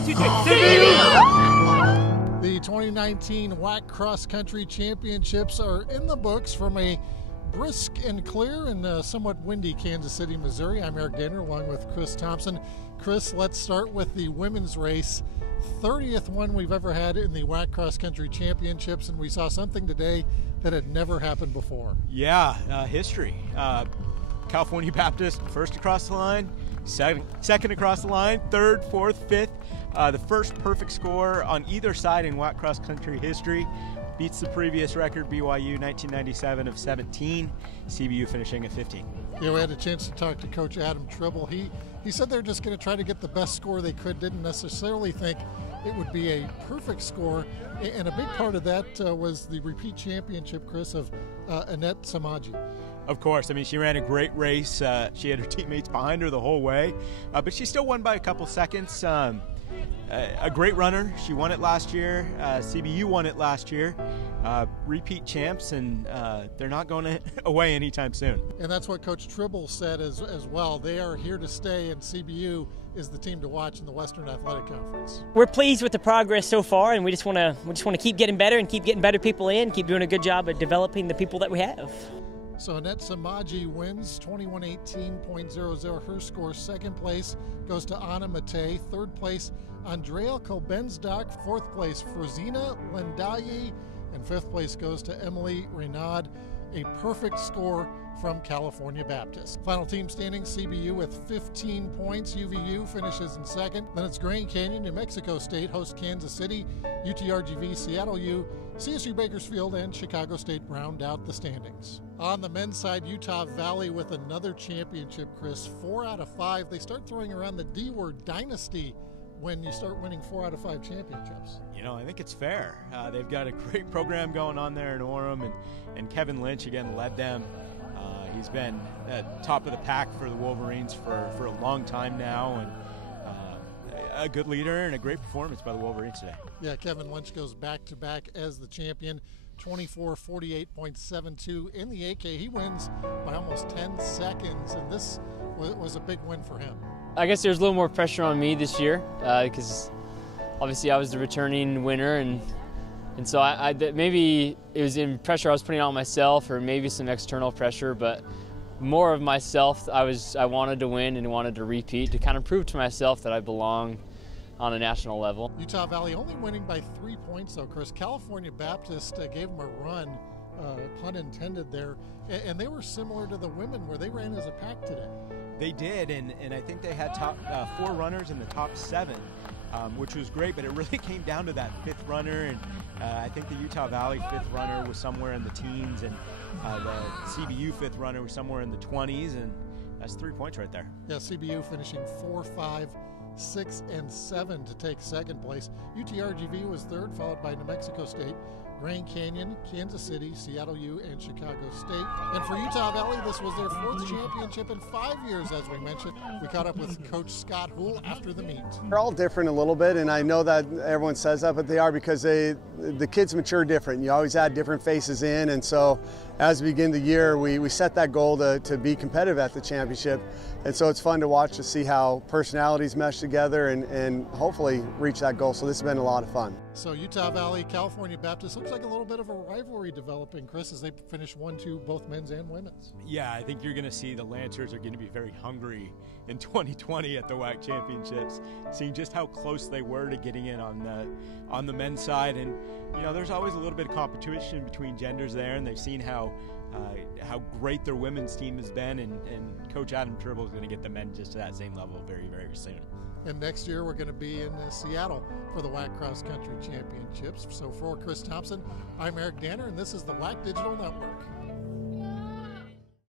1, 2, 3. CBU! The 2019 WAC Cross Country Championships are in the books from a brisk and clear and somewhat windy Kansas City, Missouri. I'm Eric Danner along with Chris Thompson. Chris, let's start with the women's race. 30th one we've ever had in the WAC Cross Country Championships, and we saw something today that had never happened before. Yeah, history. California Baptist first across the line, second across the line, third, fourth, fifth. The first perfect score on either side in WAC Cross Country history. Beats the previous record, BYU 1997 of 17, CBU finishing at 15. Yeah, we had a chance to talk to Coach Adam Tribble. He said they're just going to try to get the best score they could, didn't necessarily think it would be a perfect score. And a big part of that was the repeat championship, Chris, of Annette Samaji. Of course, I mean, she ran a great race. She had her teammates behind her the whole way, but she still won by a couple seconds. A great runner. She won it last year. CBU won it last year. Repeat champs, and they're not going away anytime soon. And that's what Coach Tribble said as well. They are here to stay, and CBU is the team to watch in the Western Athletic Conference. We're pleased with the progress so far, and we just want to keep getting better and keep getting better people in, keep doing a good job at developing the people that we have. So Annette Samaji wins 21:18.00. Her score. Second place goes to Anna Matei. Third place, Andrea Kobensdok. Fourth place, Frozina Lendayi. And fifth place goes to Emily Renaud. A perfect score from California Baptist. Final team standings, CBU with 15 points. UVU finishes in second. Then it's Grand Canyon, New Mexico State hosts Kansas City. UTRGV, Seattle U, CSU Bakersfield, and Chicago State round out the standings. On the men's side, Utah Valley with another championship, Chris. 4 out of 5. They start throwing around the D word, dynasty, when you start winning 4 out of 5 championships. You know, I think it's fair. They've got a great program going on there in Orem, and Kevin Lynch again led them. He's been at top of the pack for the Wolverines for a long time now, and a good leader and a great performance by the Wolverines today. Yeah, Kevin Lynch goes back-to-back as the champion, 24:48.72 in the AK. He wins by almost 10 seconds, and this was a big win for him. I guess there's a little more pressure on me this year because obviously I was the returning winner, and so maybe it was in pressure I was putting on myself, or maybe some external pressure, but more of myself. I wanted to win and wanted to repeat to kind of prove to myself that I belong on a national level. Utah Valley only winning by 3 points though, Chris. California Baptist gave them a run, pun intended there, and they were similar to the women where they ran as a pack today. They did, and I think they had top 4 runners in the top 7, which was great, but it really came down to that 5th runner, and I think the Utah Valley 5th runner was somewhere in the teens, and the CBU 5th runner was somewhere in the 20s, and that's 3 points right there. Yeah, CBU finishing 4, 5, 6, and 7 to take second place. UTRGV was third, followed by New Mexico State, Grand Canyon, Kansas City, Seattle U, and Chicago State. And for Utah Valley, this was their 4th championship in 5 years, as we mentioned. We caught up with Coach Scott Houle after the meet. They're all different a little bit, and I know that everyone says that, but they are because the kids mature different. You always add different faces in, and so as we begin the year, we set that goal to be competitive at the championship. And so it's fun to watch to see how personalities mesh together and hopefully reach that goal. So this has been a lot of fun. So Utah Valley, California Baptist, looks like a little bit of a rivalry developing, Chris, as they finish 1-2, both men's and women's. Yeah, I think you're going to see the Lancers are going to be very hungry in 2020 at the WAC Championships, seeing just how close they were to getting in on the men's side. And, you know, there's always a little bit of competition between genders there, and they've seen how great their women's team has been, and Coach Adam Tribble is going to get the men just to that same level very, very soon. And next year we're going to be in Seattle for the WAC Cross Country Championships. So for Chris Thompson, I'm Eric Danner, and this is the WAC Digital Network.